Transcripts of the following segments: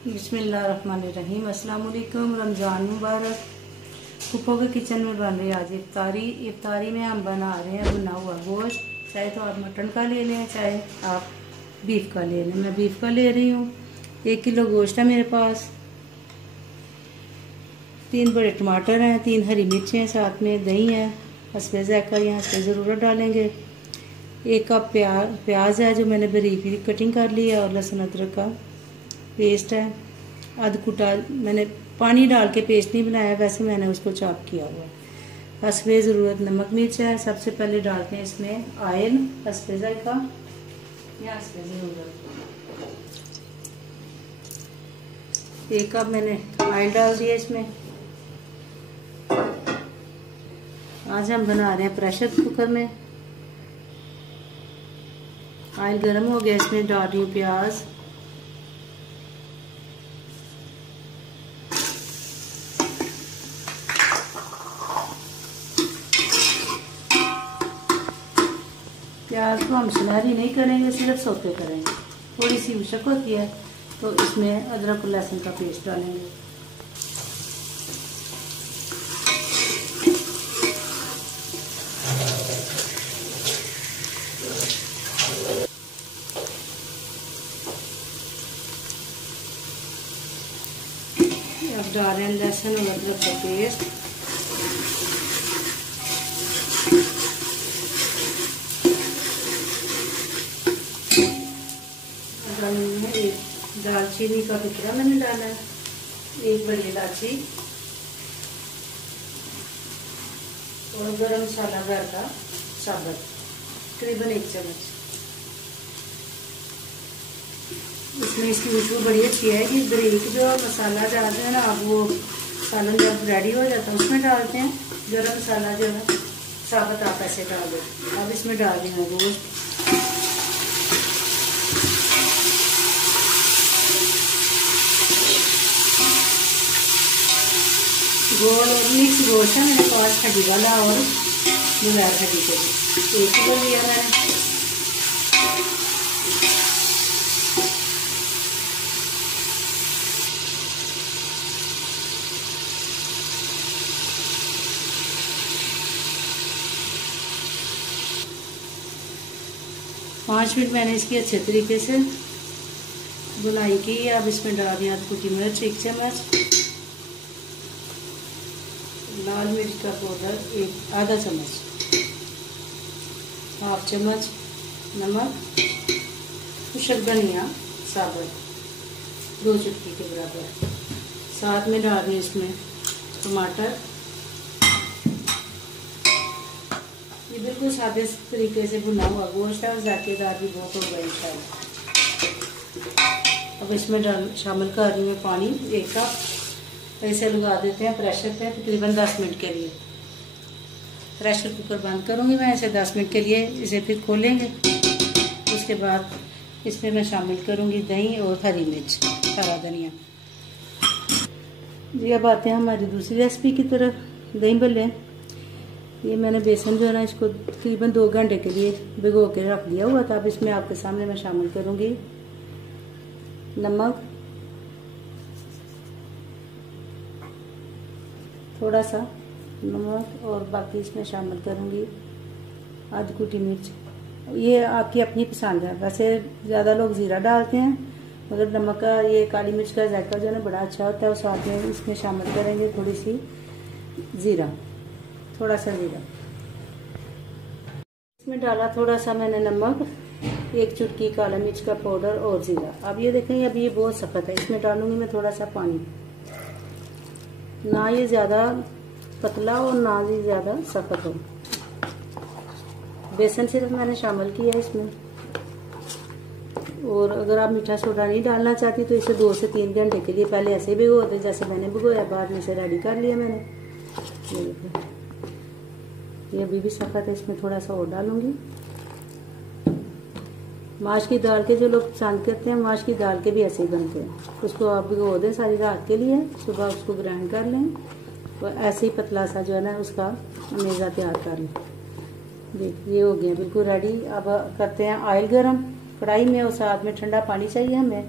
बिस्मिल्लाहिर्रहमानिर्रहीम। अस्सलाम वालेकुम। रमज़ान मुबारक। फूफो के किचन में बन रही है आज इफ्तारी। इफ्तारी में हम बना रहे हैं भुना हुआ गोश्त। चाहे तो आप मटन का ले लें, चाहे आप बीफ का ले लें। मैं बीफ का ले रही हूँ। 1 किलो गोश्त है मेरे पास। 3 बड़े टमाटर हैं, 3 हरी मिर्चें हैं, साथ में दही है, हस्बे ज़ायक़ा यहाँ से ज़रूरत डालेंगे। 1 कप प्याज है जो मैंने बारीक कटिंग कर ली है, और लहसुन अदरक का पेस्ट है। आध कुटा मैंने पानी डाल के पेस्ट नहीं बनाया, वैसे मैंने उसको चॉप किया हुआ है। हस्बे ज़रूरत नमक मिर्च है। सबसे पहले डालते हैं इसमें ऑयल, हस्बे ज़ायक़ा या हस्बे ज़रूरत। 1 कप मैंने ऑयल डाल दिया इसमें। आज हम बना रहे हैं प्रेशर कुकर में। ऑयल गर्म हो गया, इसमें डाल रही हूँ प्याज। प्याज को हम सुनहरी नहीं करेंगे, सिर्फ सौते करेंगे। थोड़ी सी उशक होती है तो इसमें अदरक और लहसुन का पेस्ट डालेंगे। अब डाल रहे हैं लहसुन और अदरक का पेस्ट। एक दालचीनी का टुकड़ा मैंने डाला है, 1 बड़ी इलायची और गरम मसाला घर का साबुत तकरीबन 1 चम्मच। इसमें इसकी खुशबू बड़ी अच्छी है कि बारीक जो मसाला डालते हैं ना, अब वो सालन जब रेडी हो जाता है उसमें डालते हैं। गरम मसाला जो है साबुत आप ऐसे डाल दो। अब इसमें डाल देंगे गोश्त। गोल और मिक्स गोश्त है मेरे पास, हड्डी वाला और बगैर हड्डी के। 1 किलो लिया मैंने। पाँच मिनट मैंने इसकी अच्छे तरीके से बुनाई की। अब इसमें डाल दिया कुटी मिर्च 1 चम्मच, लाल मिर्च का पाउडर आधा चम्मच, 1/2 चम्मच नमक, खुशक धनिया साबुत 2 चुटकी के बराबर। साथ में डाल रही इसमें टमाटर। ये बिल्कुल सादे तरीके से भुना हुआ गोश्त है और जायकेदार भी बहुत होगा इंशाल्लाह। अब इसमें शामिल कर रही हूँ पानी 1 कप। ऐसे लगा देते हैं प्रेशर पे तकरीबन 10 मिनट के लिए। प्रेशर कुकर बंद करूँगी मैं ऐसे 10 मिनट के लिए। इसे फिर खोलेंगे। उसके बाद इसमें मैं शामिल करूँगी दही और हरी मिर्च, हरा धनिया। जी अब आते हैं हमारी दूसरी रेसिपी की तरफ। दही भल्ले। ये मैंने बेसन जो है ना, इसको तकरीबन 2 घंटे के लिए भिगो के रख दिया हुआ था। अब इसमें आपके सामने मैं शामिल करूँगी नमक, थोड़ा सा नमक, और बाकी इसमें शामिल करूँगी आधी कुटी मिर्च। ये आपकी अपनी पसंद है, वैसे ज़्यादा लोग ज़ीरा डालते हैं, मगर नमक का ये काली मिर्च का जायका जो है ना बड़ा अच्छा होता है। और साथ में इसमें शामिल करेंगे थोड़ी सी ज़ीरा, थोड़ा सा ज़ीरा। इसमें डाला थोड़ा सा मैंने नमक, 1 चुटकी काला मिर्च का पाउडर और ज़ीरा। अब ये देखें, अब ये बहुत सख्त है। इसमें डालूंगी मैं थोड़ा सा पानी, ना ये ज़्यादा पतला और ना ये ज़्यादा सख्त हो। बेसन सिर्फ मैंने शामिल किया है इसमें। और अगर आप मीठा सोडा नहीं डालना चाहती तो इसे 2 से 3 घंटे के लिए पहले ऐसे भिगो दे, जैसे मैंने भिगोया, बाद में इसे रेडी कर लिया मैंने। ये अभी भी सख्त है, इसमें थोड़ा सा और डालूंगी। माश की दाल के जो लोग पसंद करते हैं, माश की दाल के भी ऐसे ही बनते हैं। उसको आप भिगो दें सारी रात के लिए, सुबह उसको ग्राइंड कर लें तो ऐसे ही पतला सा जो है ना उसका अमेज़ा तैयार कर लें। देखिए ये हो गया बिल्कुल रेडी। अब करते हैं ऑयल गरम कढ़ाई में, और साथ में ठंडा पानी चाहिए हमें।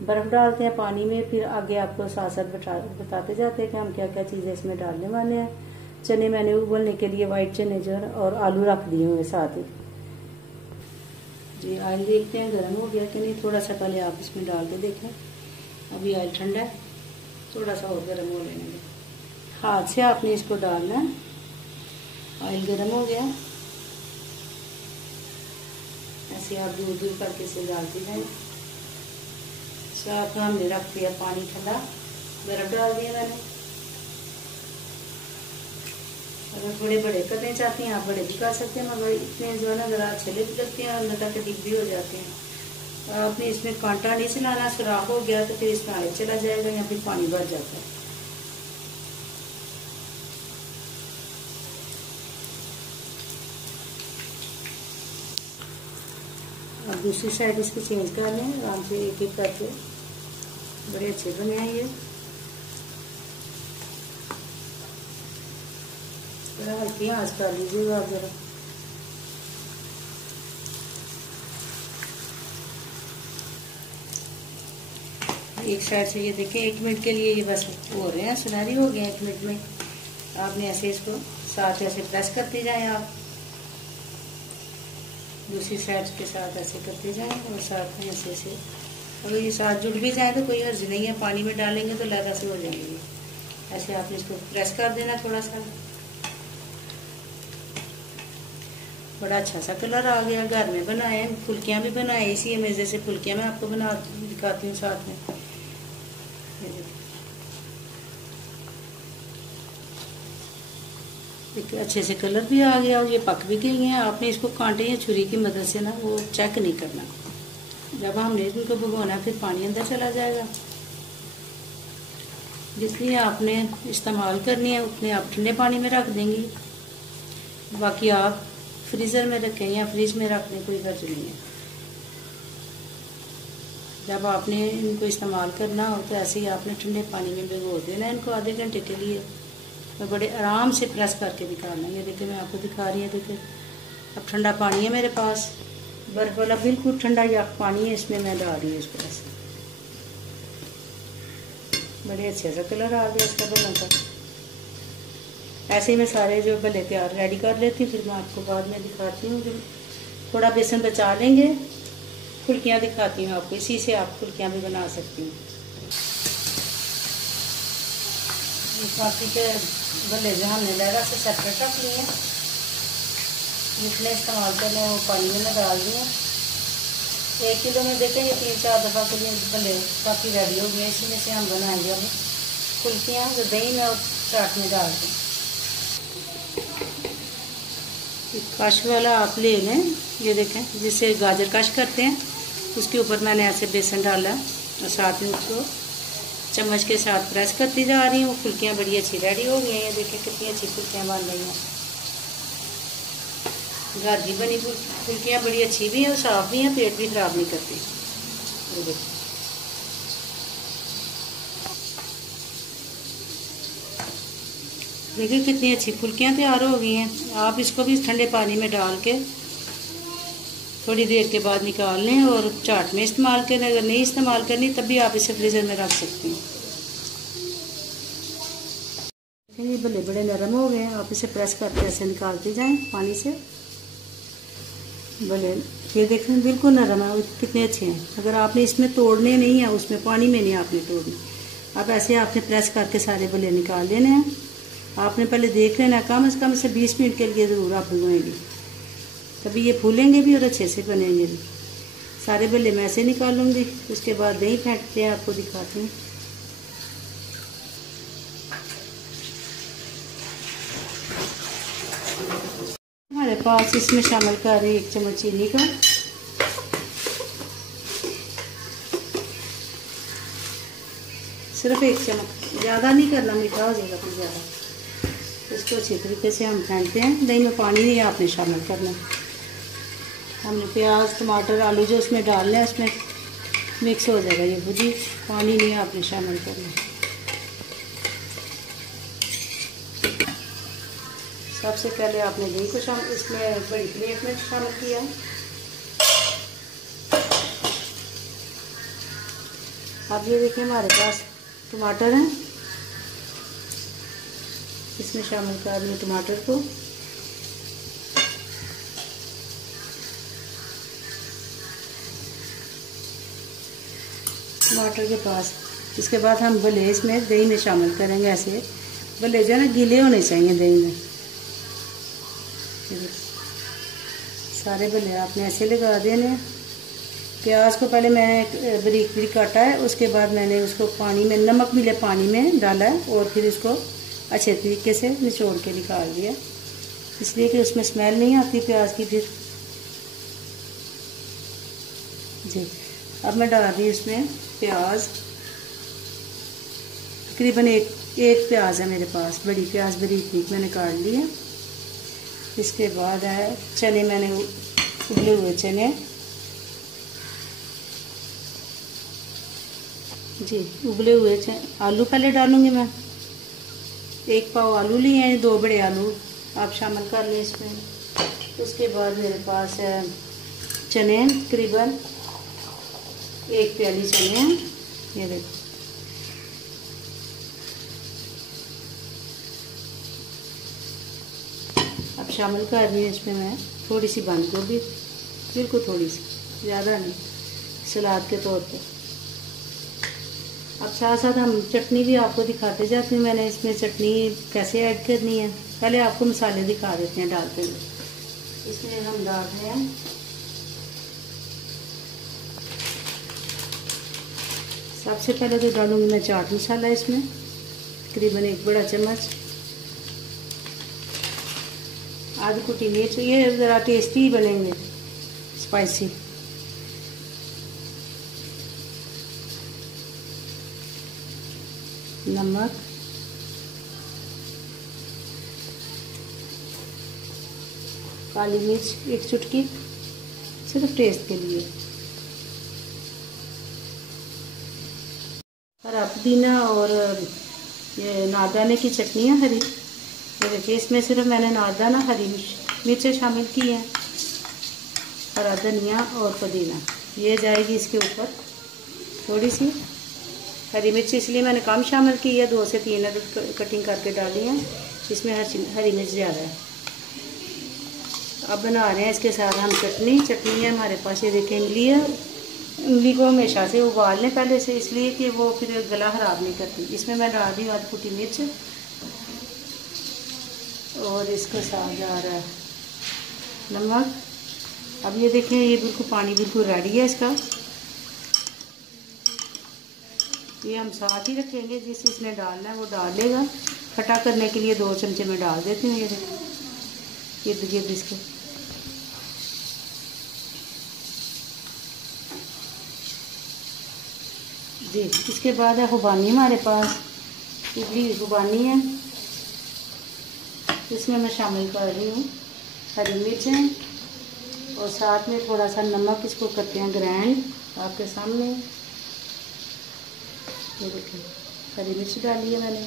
बर्फ़ डालते हैं पानी में, फिर आगे आपको साथ साथ बताते जाते हैं कि हम क्या क्या चीज़ें इसमें डालने वाले हैं। चने मैंने उबलने के लिए वाइट चने जो है और आलू रख दिए हुए साथ ही। जी ऑयल देखते हैं गर्म हो गया कि नहीं, थोड़ा सा पहले आप इसमें डाल के देखें। अभी ऑयल ठंडा है, थोड़ा सा और गर्म हो लेने दें। हाथ से आपने इसको डालना है। ऑयल गर्म हो गया, ऐसे आप दूर दूर करके इसे डालते जाएं। साथ हमने रख दिया पानी ठंडा, बर्फ डाल दिया मैंने। अगर थोड़े बड़े करने चाहते हैं आप बड़े भी कर सकते हैं, मगर इतने जो है ना ज़रा अच्छे लगते हैं, अंदर तक डिप भी हो जाते हैं। आपने इसमें कांटा नहीं चलाना, सुराख हो गया तो फिर इसमें ऑयल चला जाएगा या फिर पानी भर जाता है। अब दूसरी साइड इसको चेंज कर लें आराम से, एक एक करके। बड़े अच्छे बने हैं ये। हल्की आंच कर लीजिएगा आप जरा। एक साइड से ये देखें 1 मिनट के लिए ये बस हो रहे हैं, सुनहरी हो गए 1 मिनट में। आपने ऐसे इसको साथ ऐसे प्रेस करते जाएं आप, दूसरी साइड के साथ ऐसे करते जाएं और साथ में ऐसे ऐसे। अगर ये साथ जुड़ भी जाए तो कोई हर्ज नहीं है, पानी में डालेंगे तो लगा से हो जाएंगे। ऐसे आपने इसको प्रेस कर देना थोड़ा सा। बड़ा अच्छा सा कलर आ गया। घर में बनाए, फुल्कियाँ भी बनाए इसी मेज़े से। फुल्कियाँ मैं आपको बना दिखाती हूँ साथ में। देखिए अच्छे से कलर भी आ गया और ये पक भी गई हैं। आपने इसको कांटे या छुरी की मदद से ना वो चेक नहीं करना। जब हमने इनको भगोना फिर पानी अंदर चला जाएगा। जितनी आपने इस्तेमाल करनी है उतने आप ठंडे पानी में रख देंगी, बाकी आप फ्रीज़र में रखें या फ्रिज में रख दें, कोई हर्ज नहीं है। जब आपने इनको इस्तेमाल करना हो तो ऐसे ही आपने ठंडे पानी में भिगो देना इनको आधे घंटे के लिए। मैं बड़े आराम से प्रेस करके निकालना। ये देखिए मैं आपको दिखा रही हूँ। देखिए अब ठंडा पानी है मेरे पास, बर्फ़ वाला बिल्कुल ठंडा या पानी है, इसमें मैं डाल रही हूँ इसको। ऐसे बड़े अच्छे से कलर आ गया इसका बना का। ऐसे ही मैं सारे जो भले तैयार रेडी कर लेती हूँ, फिर मैं आपको बाद में दिखाती हूँ। थोड़ा बेसन बचा लेंगे, फुल्कियाँ दिखाती हूँ आपको। इसी से आप फुल्कियाँ भी बना सकती हूँ। बाकी के भले जो हमने लगा से सेपरेट रख लिए, जितने इस्तेमाल करने वो पानी में डाल दिए। 1 किलो में देखें ये 3-4 दफ़ा के लिए भले काफ़ी रेडी हो गया। इसी में से हम बनाएंगे अभी फुल्कियाँ जो दही में और चाट में डाल दें। कश वाला आप ले लें, ये देखें जिससे गाजर कश करते हैं, उसके ऊपर मैंने ऐसे बेसन डाला और साथ में उसको चम्मच के साथ प्रेस करती जा रही हूँ। फुल्कियाँ बड़ी अच्छी रेडी हो गई हैं। देखें कितनी अच्छी फुल्कियाँ बन रही हैं। घर की बनी फुल्कियाँ बड़ी अच्छी भी हैं और साफ़ भी हैं, पेट भी ख़राब नहीं करती। ये देखिए देखिए कितनी अच्छी फुल्कियाँ तैयार हो गई हैं। आप इसको भी ठंडे पानी में डाल के थोड़ी देर के बाद निकाल लें और चाट में इस्तेमाल करें। अगर नहीं इस्तेमाल करनी तब भी आप इसे फ्रीज़र में रख सकती हैं। ये भले बड़े नरम हो गए हैं। आप इसे प्रेस करके ऐसे निकालते जाएं पानी से। भले ये देखें बिल्कुल नरम है, कितने अच्छे हैं। अगर आपने इसमें तोड़ने नहीं है, उसमें पानी में नहीं आपने तोड़ने, अब ऐसे आपने प्रेस करके सारे भले निकाल लेने हैं। आपने पहले देख लेना, कम से कम 20 मिनट के लिए ज़रूर आप भिगोएंगे, तभी ये फूलेंगे भी और अच्छे से बनेंगे भी। सारे भले मैं ऐसे निकालूंगी, उसके बाद दही फेंटते हैं आपको दिखाती हूँ। हमारे पास इसमें शामिल कर रहे 1 चम्मच चीनी का, सिर्फ 1 चम्मच, ज़्यादा नहीं करना, मीठा हो जाएगा फिर ज़्यादा। इसको अच्छी तरीके से हम फेंटते हैं। दही में पानी नहीं आपने शामिल करना। हमने प्याज टमाटर आलू जो उसमें डालना है उसमें मिक्स हो जाएगा ये भुजी, पानी नहीं आपने शामिल करना। सबसे पहले आपने दही को इसमें बड़ी प्लेट में शामिल किया। अब ये देखिए हमारे पास टमाटर हैं, इसमें शामिल कर रही हूँ टमाटर को। टमाटर के पास इसके बाद हम भले इसमें दही में शामिल करेंगे। ऐसे भले जो है ना गीले होने चाहिए दही में। सारे भले आपने ऐसे लगा देने। प्याज को पहले मैंने बारीक बारीक काटा है, उसके बाद मैंने उसको पानी में नमक मिले पानी में डाला है और फिर इसको अच्छे तरीके से निचोड़ के निकाल दिया, इसलिए कि उसमें स्मेल नहीं आती प्याज की फिर जी। अब मैं डाल रही हूँ इसमें प्याज, तकरीबन एक प्याज है मेरे पास, बड़ी प्याज बारीक बारीक मैंने काट ली है। इसके बाद है चने, मैंने उबले हुए चने जी, उबले हुए आलू पहले डालूंगी मैं। 1 पाव आलू लिए हैं, 2 बड़े आलू आप शामिल कर लें इसमें। उसके बाद मेरे पास है चने, तकरीबन 1 प्याली चने हैं, ये देखो। अब शामिल कर रही हूँ इसमें मैं थोड़ी सी बंद गोभी, बिल्कुल थोड़ी सी, ज़्यादा नहीं, सलाद के तौर पे। अब साथ साथ हम चटनी भी आपको दिखाते जाते हैं, मैंने इसमें चटनी कैसे ऐड करनी है। पहले आपको मसाले दिखा देते हैं डालते हुए। इसमें हम डाल रहे हैं सबसे पहले तो डालूंगी मैं चाट मसाला, इसमें तकरीबन 1 बड़ा चम्मच, आधी कुटी मिर्च, ये ज़रा टेस्टी ही बनेंगे, स्पाइसी। नमक, काली मिर्च 1 चुटकी, सिर्फ टेस्ट के लिए। हरा पुदीना और ये नारदाने की चटनी है हरी, ये देखिए इसमें सिर्फ मैंने नारदाना हरी मिर्चें शामिल की हैं, हरा धनिया और पुदीना, ये जाएगी इसके ऊपर। थोड़ी सी हरी मिर्च इसलिए मैंने कम शामिल की है, 2 से 3 अदद कटिंग करके डाली है, इसमें हरी मिर्च ज़्यादा है। अब बना रहे हैं इसके साथ हम चटनी है हमारे पास, ये देखिए इमली है। इमली को हमेशा से उबाल लें पहले से, इसलिए कि वो फिर गला ख़राब नहीं करती। इसमें मैं डाल रही हूँ आधी कुटी मिर्च और इसके साथ जा रहा है नमक। अब ये देखें ये बिल्कुल पानी बिल्कुल रेडी है इसका, ये हम साथ ही रखेंगे, जिस इसने डालना है वो डाल लेगा। खट्टा करने के लिए 2 चमचे में डाल देती हूँ, ये देखिए इर्द गिर्द इसके। जी, इसके बाद है खुबानी हमारे पास, इडली खुबानी है, इसमें मैं शामिल कर रही हूँ हरी मिर्चें और साथ में थोड़ा सा नमक, इसको करते हैं ग्राइंड आपके सामने। ये देखिए हरी मिर्च डाली है मैंने।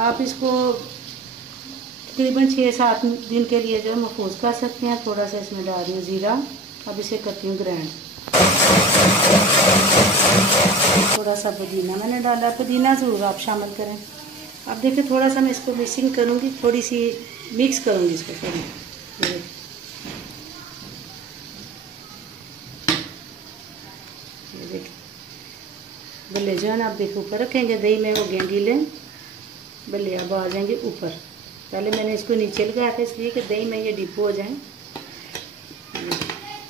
आप इसको तकरीबन 6-7 दिन के लिए जो है महफूज कर सकते हैं। थोड़ा सा इसमें डाल रही हूँ ज़ीरा, अब इसे करती हूँ ग्राइंड। थोड़ा सा पुदीना मैंने डाला, पुदीना ज़रूर आप शामिल करें। अब देखिए थोड़ा सा मैं इसको मिक्सिंग करूँगी, थोड़ी सी मिक्स करूँगी इसको थोड़ी। ये देखिए बल्ले जो है ना आप देखिए ऊपर रखेंगे, दही में हो गए गीले बल्ले, अब आ जाएंगे ऊपर। पहले मैंने इसको नीचे लगाया था इसलिए कि दही में ये डिप हो जाए।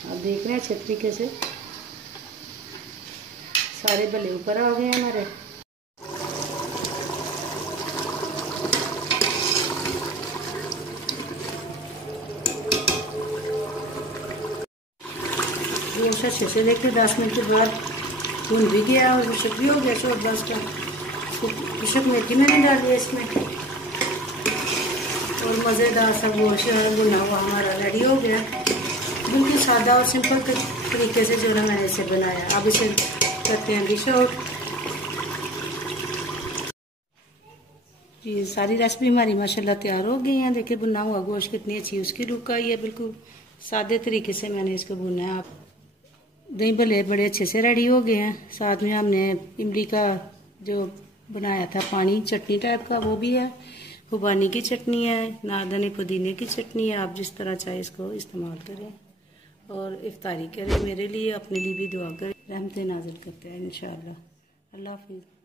अब देख रहे हैं अच्छे तरीके से सारे बल्ले ऊपर आ गए हैं हमारे। ये अच्छे से देखिए 10 मिनट के बाद भुन भी गया और विशक भी हो गया शोरबस्त का। विशक मेथी मैंने डाल दिया इसमें और मज़ेदार सा गोश्त भुना हुआ हमारा रेडी हो गया। बिल्कुल सादा और सिंपल तरीके से जो है मैंने इसे बनाया। अब इसे करते हैं डिश आउट। ये सारी रेसिपी हमारी माशाल्लाह तैयार हो गई है। देखिए भुना हुआ गोश्त कितनी अच्छी उसकी लुक आई है। बिल्कुल सादे तरीके से मैंने इसको भुना है। आप दही भल्ले बड़े अच्छे से रेडी हो गए हैं। साथ में हमने इमली का जो बनाया था पानी चटनी टाइप का वो भी है, खुबानी की चटनी है, नारदाने पुदीने की चटनी है। आप जिस तरह चाहे इसको इस्तेमाल करें और इफ्तारी करें। मेरे लिए अपने लिए भी दुआ करें, रहमतें नाज़िल करते हैं इंशाअल्लाह। अल्लाह हाफिज़।